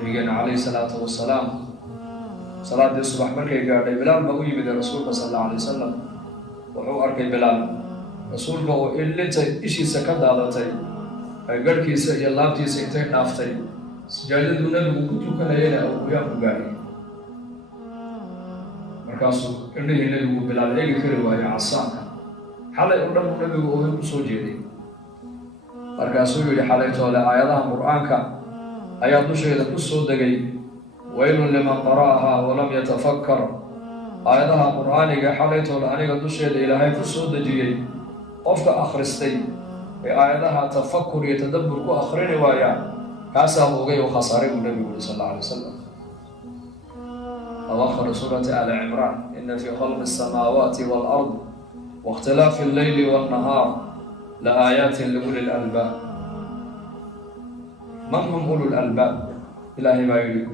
nabigeena calayhi salaatu wasalaam salaadii subax markay gaadhay bilaal baa u yimid rasuulka sal allahu alay wasalam wuxuu arkay bilaal rasuulka oo ilinta ishiisa ka daadatay ay garhkiisa iyo laabtiisa intay dhaaftay sijaadaduu nabigu ku tukanayana awquyaan ku gaadhay markaasuu indhihii nabigu bilaal eegi kari waayo casaanka xalay oo dhan uu nabigu ogan u soo jeeday markaasuu yidhi xalaytoole aayadaha qur'aanka ayaa dusheeda ku soo degay waylun liman qara'ahaa walam yatafakkar aayadaha qur'aaniga xalaytoole aniga dusheeda ilaahay ku soo dejiyey qofka akhristay ee aayadaha tafakur iyo tadabbur ku akhrini waaya kaasaa ogay oo khasaaray buu nabigu yidhi sal alla alay wasalam أواخر سورة آل عمران إن في خلق السماوات والأرض واختلاف الليل والنهار لآيات لأولي الألباب من هم أولو الألباب؟ إلهي ما يريد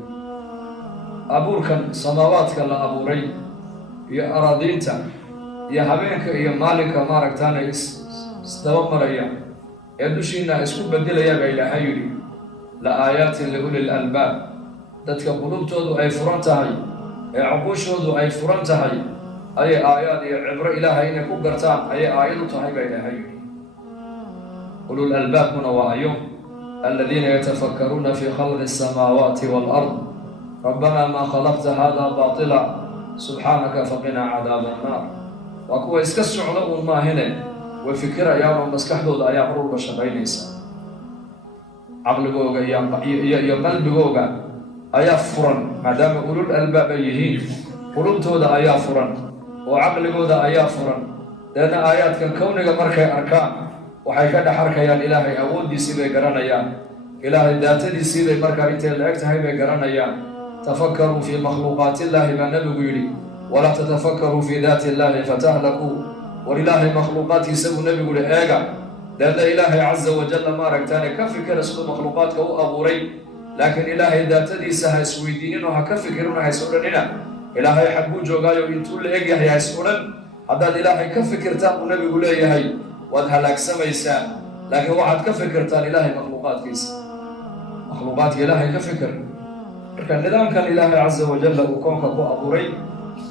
أبوركا سماواتك لا أبوري يا أراضينتا يا هبينك يا مالك ماركتانا استوامر يا دوشينا اسكو بدل يا إلهي يريد لآيات لأولي الألباب dadka qulubtoodu ay furan tahay ee caquushoodu ay furan tahay ayay aayaad iyo cibro ilaahay inay ku gartaan ayay aayad u tahay baa ilaahay ulul albaabkuna waa ayo aladiina yatafakkaruuna fi khalqi الsamaawaati wاlأrض rabbanaa maa khalaqta hada baطila subxaanaka faqinaa cadaaba الnaar waa kuwa iska socda uun maahine way fikirayaan oo maskaxdooda ayaa mar walba shaqaynaysa caqligooga iyo qalbigooga ayaa furan maadaama ulul albaab ay yihiin qulubtooda ayaa furan oo caqligooda ayaa furan deedna aayaadkan kowniga markay arkaan waxay ka dhex arkayaan ilaahay awooddiisii bay garanayaan ilaahay daatadiisii bay markaa intay la eg tahay bay garanayaan tafakkaruu fii makhluuqaatillaahi baa nabigu yidhi walaa tatafakkaruu fii daati illaahi fatahlakuu war ilaahay makhluuqaadkiisa buu nabigu yihi eega deedna ilaahay caza wajalla maaragtaane ka fikira siduu makhluuqaadka u abuuray laakiin ilaahay daatadiisa ha isweydiininoo ha ka fikirino ha is odhanina ilaahay xagguu joogaayo intuu la eg yahay ha is odhan haddaad ilaahay ka fikirtaan buu nabigu leeyahay waad halaagsamaysaa laakiin waxaad ka fikirtaan ilaahay makhluuqaadkiisa makhluuqaadka ilaahay ka fikir marka nidaamkan ilaahay caza wajalla uu koonka ku abuuray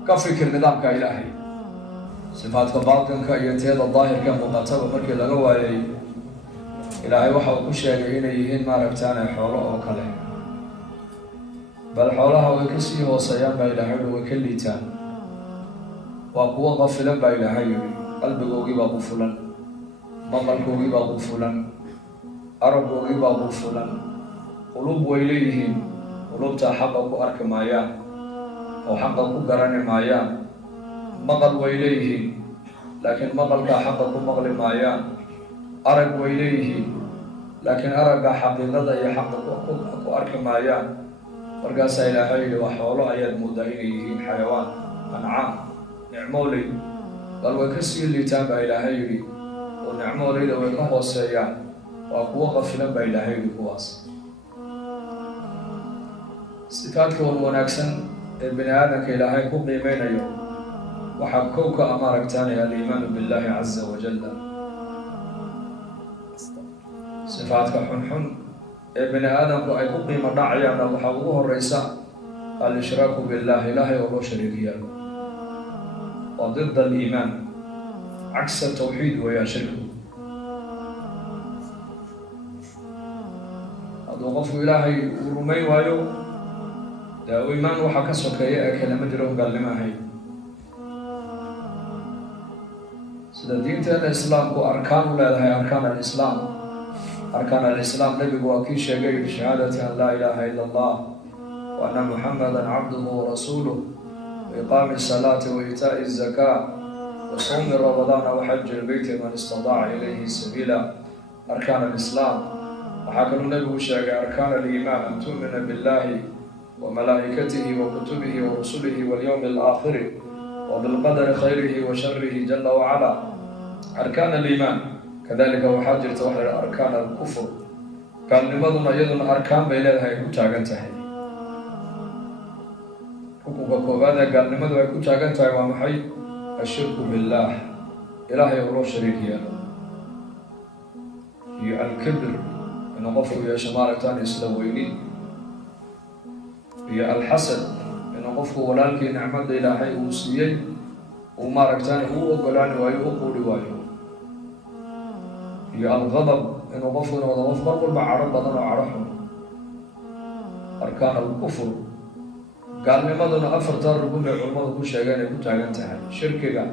ka fikir nidaamka ilaahay sifaadka baatinka iyo teeda daahirka muuqataba markii laga waayay ilaahay waxa uu ku sheegay inay yihiin maaragtaane xoolo oo kale bal xoolaha way ka sii hooseeyaan baa ilaahay way ka liitaan waa kuwo qafilan baa ilaahay yidhi qalbigoogii baa qufulan maqalkoogii baa qufulan araggoogii baa qufulan qulub way leeyihiin qulubtaa xaqa ku arki maayaan oo xaqa ku garani maayaan maqal way leeyihiin laakiin maqalkaa xaqa ku maqli maayaan arag way leeyihiin laakiin aragga xaqiiqada iyo xaqa ku arki maayaan markaasaa ilaahay yidhi waa xoolo ayaad moodaa inay yihiin xayawaan ancaam nicmooley bal way ka sii liitaan baa ilaahay yidhi oo nicmooleyda way ka hooseeyaan waa kuwo qafilan baa ilaahay yidhi kuwaas sifaadka wan wanaagsan ee bini aadamka ilaahay ku qiimeynayo waxaa kowka a maaragtaane aliimaanu billaahi caza wajalla sifaadka xunxun ee bini aadamku ay ku qiimo dhacayaanna waxaa ugu horeysa al-ishraaku billah ilaahay oo loo shariik yeelo waa did aliimaan cagsa tawxiid weeyaan shirkigu hadduu qofku ilaahay uu rumayn waayo dee iimaan waxaa ka sokeeya ee kalama jiro gaalnimo ahayn sida diinteena islaamku arkaan u leedahay arkaan alislaam أركان الإسلام نبي وكي شيء بشهادة أن لا إله إلا الله وأن محمدا عبده ورسوله وإقام الصلاة وإيتاء الزكاة وصوم رمضان وحج البيت من استطاع إليه سبيلا أركان الإسلام وحكى النبي شيء أركان الإيمان أن تؤمن بالله وملائكته وكتبه ورسله واليوم الآخر وبالقدر خيره وشره جل وعلا أركان الإيمان كذلك وحاجرت وحر أركان الكفر كان لماذا أيضا أركان بيلادها يكون تاغنتها حقوق كوبادا قال لماذا يكون تاغنتها ومحي الشرك بالله إلهي الله شريك يا الكبر إن غفر يا شمارة تاني سلويني iyo alxasad inuu qofku walaalkii nicmada ilaahay uu siiyey uu maaragtaan uu ogolaani waayo u quuri waayo iyo alqadab inuu qofku noqdo qof mar walba cadho badan oo cadho xun arkaan alkufur gaalnimaduna afartaa rugum ay culammadu ku sheegeen ay ku taagan tahay shirkiga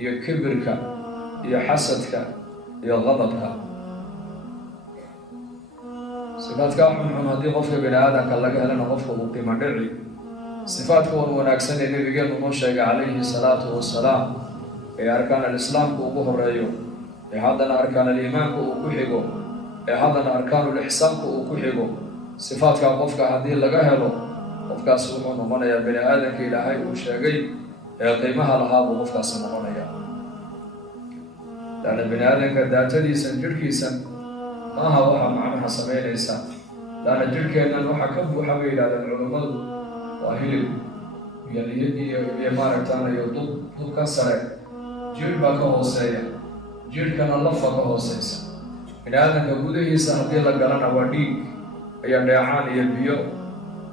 iyo kibirka iyo xasadka iyo qadabka sifaadkaa xunxun haddii qofka bini aadamka laga helana qofka uu qiimo dhici sifaadka wan wanaagsan ee nabigeenu noo sheegay calayhi salaatu wasalaam ee arkaan alislaamka ugu horeeyo ee haddana arkaan aliimaanka uu ku xigo ee haddana arkaanulixsaanka uu ku xigo sifaadkaa qofka haddii laga helo qofkaasi wuxuu noqonayaa bini aadamka ilaahay uu sheegay ee qiimaha lahaa buu qofkaasi noqonaya laanna bini aadamka daatadiisan jirhkiisan ma aha waxaa macnaha samaynaysa laanna jirhkeennan waxaa ka buuxa bay yidhahdeen culummadu waa hilib iyo maaragtaan iyo dubka sare jirh baa ka hooseeya jirhkana lafa ka hooseysa bini aadamka gudahiisa haddii la galana waa dhiig iyo dheecaan iyo biyo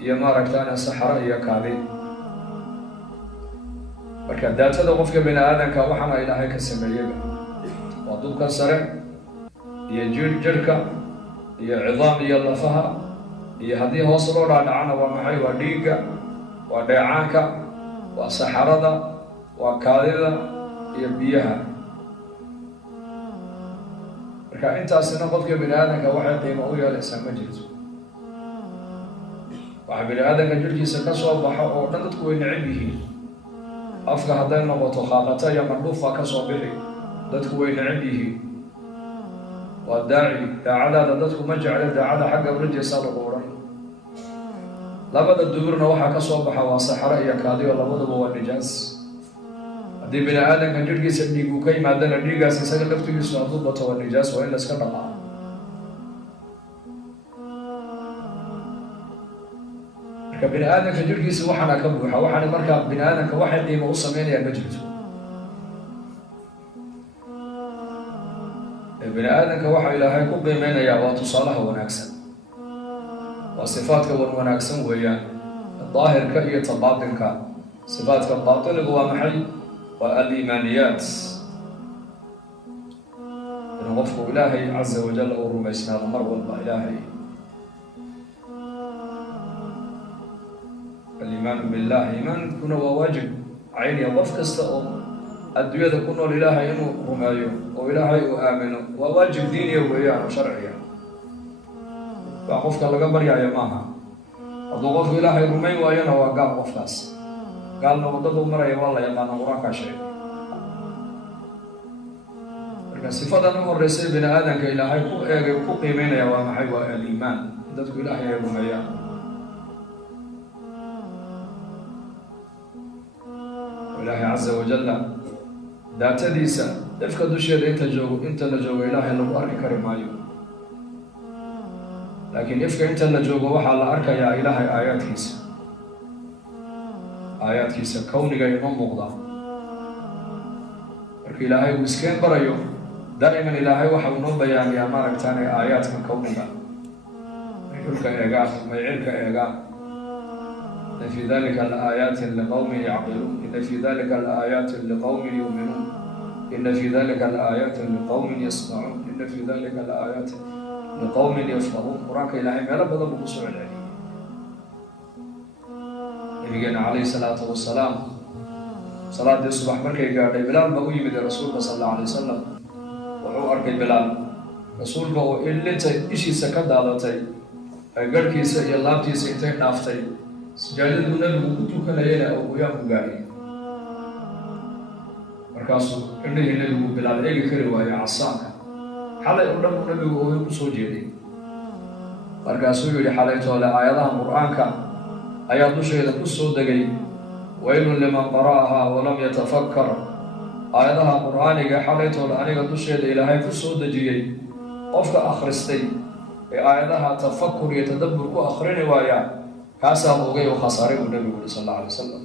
iyo maaragtaan saxaro iyo kaadi marka daatada qofka bini aadamka waxaana ilaahay ka sameeyeyba waa dubka sare iyo jirhka iyo cidaam iyo lafaha iyo haddii hoos loo dhaadhacana waa maxay waa dhiigga waa dheecaanka waa saxarada waa kaadida iyo biyaha marka intaasina qofka bini aadamka waxay qiimo u yeelaysaa ma jirto waxa bini aadamka jirhkiisa ka soo baxo oo dhan dadku way necab yihiin afka hadday noqoto khaaqata iyo mandhuufa ka soo bixi dadku way necab yihiin waa daaci daacadaada dadku ma jecla daacada xagga urajeesaa lagu odhan labada duburna waxaa ka soo baxa waa saxaro iyo kaadiyo labaduba waa nijaas haddii bini aadamka jirhkiisa dhiig uu ka yimaadana dhiigaas isaga laftigiisu hadduu bato waa nijaas waa in la iska dhaqaa marka bini aadamka jirhkiisa waxaana ka buuxa waxaana markaa bini aadamka waxay qiimo u sameynayaan ma jirto bini aadamka waxa ilaahay ku qiimeynayaa waa tusaalaha wanaagsan waa sifaadka wan wanaagsan weeyaan daahirka iyo tabaatinka sifaadka baatiniga waa maxay waa aliimaaniyaat inuu qofku ilaahay caza wajal uu rumaysnaado mar walba ilaahay aliimaanu billah iimaankuna waa waajib cayniya qof kasta oo adduunyada ku nool ilaahay inuu rumeeyo oo ilaahay uu aamino waa waajib diiniya weeyaan oo sharciya waa qofka laga baryaayo maaha hadduu qofku ilaahay rumayn waayona waa gaal qofkaas gaalna waddadu maraya waa la yaqaana qur-aankaa sheegay marka sifadan u horreysay bini aadamka ilaahay ku eegay ku qiimeynaya waa maxay waa aliimaan in dadku ilaahay ay rumeeyaan ilaahay caza wajalla daatadiisa ifka dusheeda inta la joogo ilaahay lagu arki kari maayo laakiin ifka inta la joogo waxaa la arkayaa ilaahay aayaadkiisa kowniga inoo muuqda marka ilaahay uu iskeen barayo daa'iman ilaahay waxa uu noo bayaamiyaa maaragtaan aayaadka kowniga may dhulka eegaan may cirka eegaan إن في ذلك لآيات لقوم يعقلون إن في ذلك لآيات لقوم يؤمنون إن في ذلك لآيات لقوم يسمعون إن في ذلك لآيات لقوم يفقهون قرآنك إلهي ما لبدا بقصر العلي نبينا عليه الصلاة والسلام صلاة الصبح مركي قال بلال بقوي من رسولك صلى الله عليه وسلم وحو أركي بلال رسولك إلا إشي سكد على تي قركي سيالابتي سيتين نافتي sijaadadu nabigu ku tukanayana yaa ku gaadhay markaasuu indhihii nabigu bilaal eegi kari waayo casaanka xalay oo dhan buu nabigu oohin ku soo jeeday markaasuu yidhi xalaytoole aayadaha qur-aanka ayaa dusheeda ku soo degay waylun liman qara'ahaa walam yatafakkar aayadaha qur-aaniga xalaytoole aniga dusheeda ilaahay ku soo dejiyey qofka akhristay ee aayadaha tafakur iyo tadabbur ku akhrini waaya kaasaa ogay oo khasaaray buu nabigu yidhi sal alla alay wasalam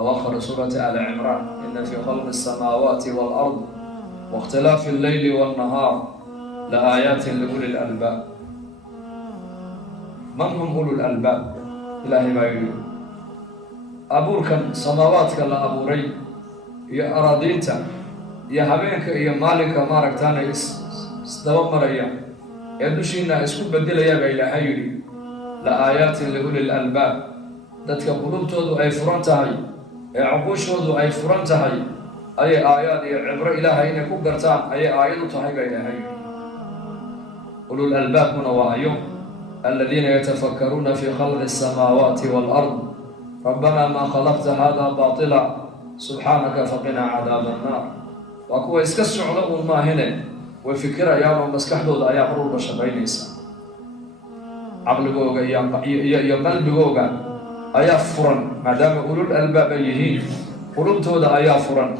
أواخر سورة آل عمران إن في خلق السماوات والأرض واختلاف الليل والنهار لآيات لأولي الألباب man hum ulul albaab ilaahay baa yidhi abuurkan samaawaadka la abuuray iyo araadiinta iyo habeenka iyo maalinka maaragtaana isdaba maraya ee dushiina isku bedelaya baa ilaahay yidhi la aayaatin liulil albaab dadka qulubtoodu ay furan tahay ee cuquushoodu ay furan tahay ayay aayaad iyo cibro ilaahay inay ku gartaan ayay aayad u tahay baa ilaahay yidhi ulul albaabkuna waa ayo aladiina yatafakkaruuna fi khalqi asamaawaati waalard rabbanaa maa khalaqta hada baatila subxaanaka faqinaa cadaaba annaar waa kuwa iska socda uun maahine way fikirayaan oo maskaxdooda ayaa marwalba shaqaynaysa caqligooga iyo qalbigooga ayaa furan maadaama ulul albaab ay yihiin qulubtooda ayaa furan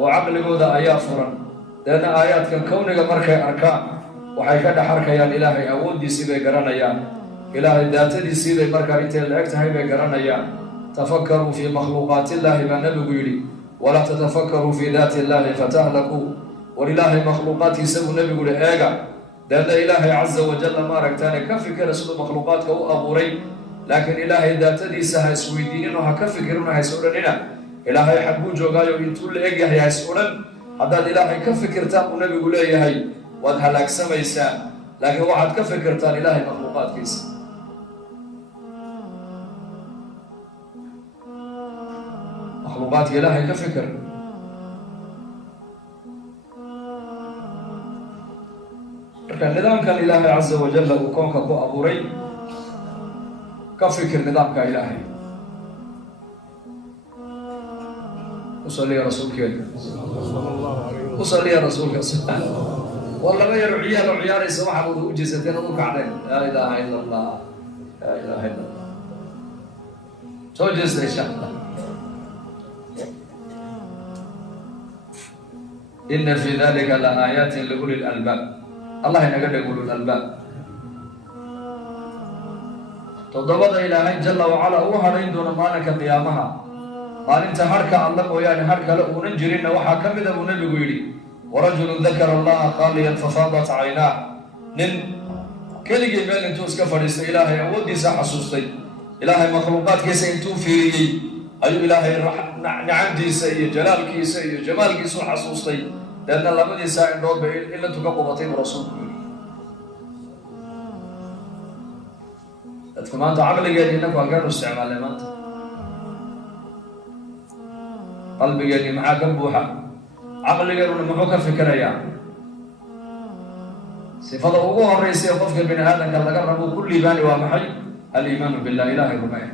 oo caqligooda ayaa furan deedna aayaadkan kowniga markay arkaan waxay ka dhex arkayaan ilaahay awooddiisii bay garanayaan ilaahay daatadiisii bay markaa intay la eg tahay bay garanayaan tafakkaruu fii makhluuqaati illaahi baa nabigu yidhi walaa tatafakkaruu fii daati illaahi fatahlakuu war ilaahay makhluuqaadkiisa buu nebigu yihi eega deedna ilaahay casa wajalla maaragtaane ka fikira siduu makhluuqaadka u abuuray laakiin ilaahay daatadiisa ha isweydiinino ha ka fikirino ha is odhanina ilaahay xagguu joogaayo intuu la eg yahay ha is odhan haddaad ilaahay ka fikirtaan buu nebigu leeyahay waad halaagsamaysaa laakiin waxaad ka fikirtaan ilaahay makhluuqaadkiisa makhluuqaadka ilaahay ka fikir marka nidaamkan ilaahay casa wajalla uu koonka ku abuuray ka fikir nidaamka ilaahay usalliya rasuulkeeda usalliya rasuulka war laba yaro ciyaal oo ciyaaraysa waxaad wada u jeesateen ad u kacdeen laa ilaaha ila allah laa ilaaha illa allah soo jeesta insha allah ina fi dalika la aayaatin liuli lalbaab allah inaga dhig ulul albaab toddobada ilaahay jalla wacala uu hadhayn doono maalinka qiyaamaha maalinta harhka alla mooyaane har kale uunan jirinna waxaa ka mida buu nebigu yidhi warajulun dakara allaha khaaliyan fafaadat caynaah nin keligii meel intuu iska fadhiistay ilaahay awooddiisa xasuustay ilaahay makhluuqaadkiisa intuu fiiriyey ayuu ilaahay nicamdiisa iyo jalaalkiisa iyo jamaalkiisuu xasuustay deedna labadiisaa indhoodba ilantu ka qubatay buu rasuulku yidhi dadku maanta caqligeeni inaku halkeenu isticmaalnay maanta qalbigeeni maxaa ka buuxa caqligeenuna muxuu ka fikirayaa sifada ugu horraysa ee qofka bini aadamka laga rabo ku liibaani waa maxay aliimaanu billah ilaahay rumeeya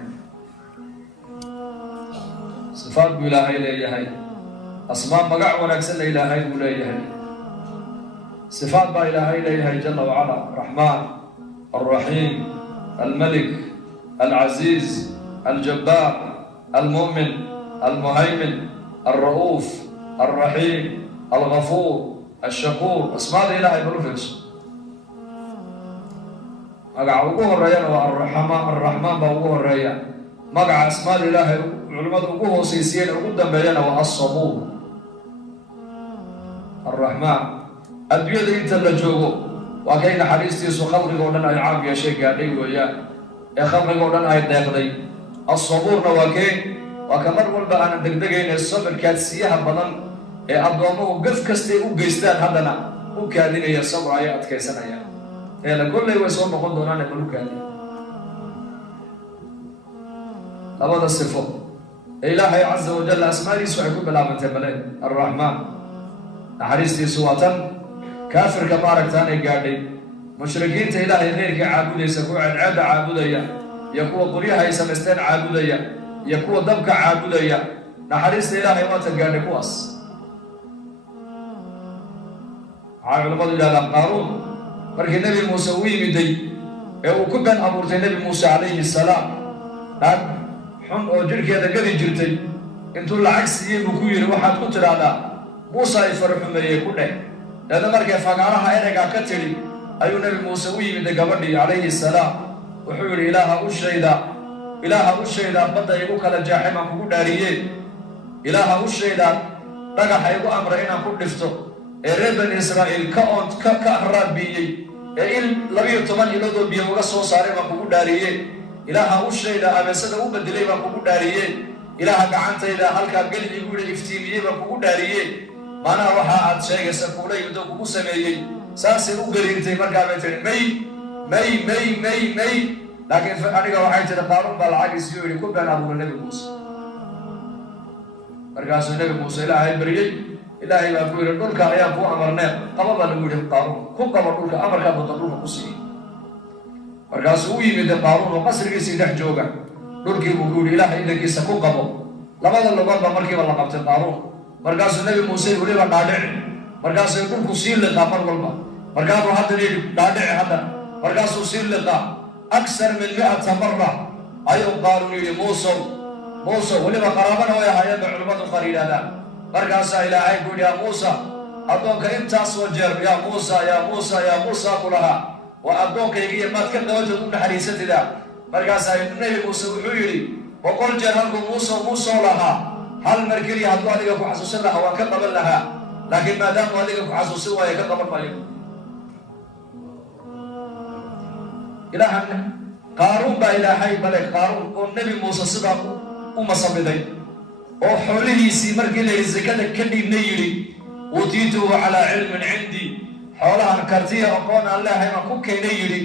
sifaad buu ilaahay leeyahay asmaa magac wanaagsanna ilaahay buu leeyahay sifaad baa ilaahay leeyahay jalla wacala raxmaan alraxiim almalik alcaziiz aljabbaar almu'min almuhaymin alra'uuf alraxiim algafuur alshakuur asmaada ilaahay balu fiirso magaca ugu horeeyana waa arraxmaan baa ugu horeeya magaca asmaada ilaahay culimmadu ugu hoosaysiiyeen ugu dambeeyana waa assabuur arraxmaan adduunyada inta la joogo waa kay naxariistiisu khalqiga o dhan ay caam yeeshay gaadhay weeyaan ee khalqiga o dhan ay deeqday assabuurna waa ka mar walba aanan degdegayna sabirkaad siyaha badan ee addoommuhu gaf kastay u geystaan haddana u kaadinaya sabr ayay adkaysanayaan eela kolley way soo noqon doonaane bal u kaadiya labada sifo ee ilaahay casa wajalla asmaadiisu ay ku bilaabantay bale arraxmaan naxariistiisu waa tan kaafirka maaragtaanay gaadhay mushrikiinta ilaahay keyrkii caabudaysa kuwa cadceedda caabudaya iyo kuwa qoryaha ay samaysteen caabudaya iyo kuwa dabka caabudaya naxariista ilaahay waata gaadhay kuwaas waxay culimmadu yidhahdaan qaaruun markii nebi muuse u yimiday ee uu ku been abuurtay nebi muuse calayhi salaam naag xun oo jidhkeeda gadi jirtay intuu lacag siiyey buu ku yidhi waxaad ku tidhaahdaa muuse ay faraxumeeyey ku dheh deedna markay fagaaraha ereygaa ka tidhi ayuu nebi muuse u yimiday gabadhii calayhi salaam wuxuu yidhi ilaaha u shaydaa badda igu kala jaaximaan kugu dhaariyeen ilaaha u shaydaa dhagaxa igu amray inaan ku dhifto ee reer bani israa'iil ka araabiiyey إل لبي طبعا يلودو بيوغا سو صاري ما كوكو داريه إلها أوشي دا أبسد أوبدلي ما كوكو داريه إلها قعنت إذا هلكا قل يقول إفتيمية ما كوكو داريه مانا وحا عاد شيء سكولا يدو كوكو سميي ساسي أوغرينتي مرقابتين مي لكن أنا وحيت القارون بالعاجز يوري كل بين أبو النبي موسى مرقاس النبي موسى إلهي بريء إلهي ما يقول نقولك يا أبو أمرنا قبضا نقول القارون كم قبض نقولك أمر كان بطلون قصي مرقاس هو يمد القارون وقصر يسي نحجوغا نقولك يقول إلهي إذا كيسا كم قبض لماذا اللغان بمركي والله قبط القارون مرقاس النبي موسى يقول لي نادع مرقاس يقول كسير لقا مرقلما مرقاس هذا نادع هذا مرقاس يسير لقا أكثر من 100 مرة أيوم قالوا لي موسى ولما قرابنا ويا هيا علماء قليل هذا مرقاس إلهي يقول يا موسى أدونك أنت أصوجر يا موسى كلها وأدونك يجي ما تكلم وجه من حريصة ذا مرقاس النبي موسى وحيري وقل جهنم موسى لها هل مركري هذا عليك كحسوس لها وكقبل لها لكن ما دام عليك كحسوس وهي كقبل عليك إلهنا قارون با إلهي بلك قارون والنبي موسى صدق ومصبدي وحوله سيمر قلي الزكاة كدي نيري وتيته على علم عندي حولها نكرتيه وقونا الله ما كوكي نيري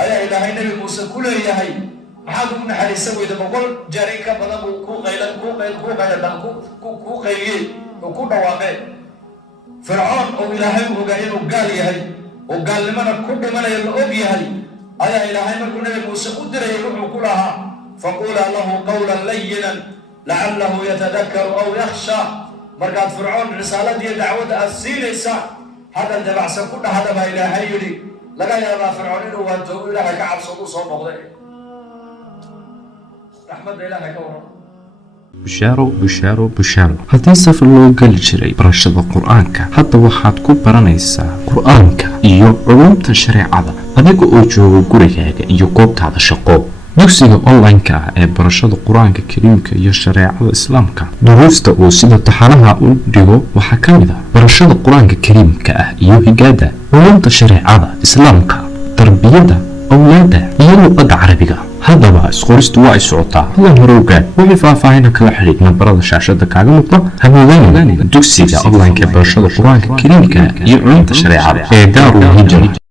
أيا إلهي نبي موسى كله إلهي محاكم من حالي سوي ده بقول جاريكا بلغو كو غيلا كو دواقي فرعون أو إلهي وقاين وقال يهي وقال لمن كل من يلقوب يهي أيا إلهي من كل موسى قدر يروح كلها فقولا له قولا لينا لعله يتذكر أو يخشى مرقات فرعون رسالة دي دعوة السيلسة هذا الدبع سكونا هذا ما إلهي يلي لقى يا الله فرعون إنه وانتو إلهي كعب صدو صوم مغضي رحمة إلهي كورا bushaaro haddii safar loo geli jiray barashada qur-aanka hadda waxaad ku baranaysaa qur-aanka iyo culumta shareecada adiga oo jooga gurigaaga iyo goobtaada shaqo dugsiga online-ka ah ee barashada qur-aanka kariimka iyo shareecada islaamka duruusta uu sida taxanaha u dhigo waxaa ka mid ah barashada qur-aanka kariimka ah iyo higaada culumta shareecada islaamka tarbiyada awlaada iyo luqadda carabiga haddaba isqoristu waa ay socotaa hadan hore ogaad wixii faahfaahin kala xiriir nambarada shaashada kaaga muuqda hamoodaan dugsiga online-ka barashada qur-aanka kariimka iyo culumta shareecada ee daarul hijra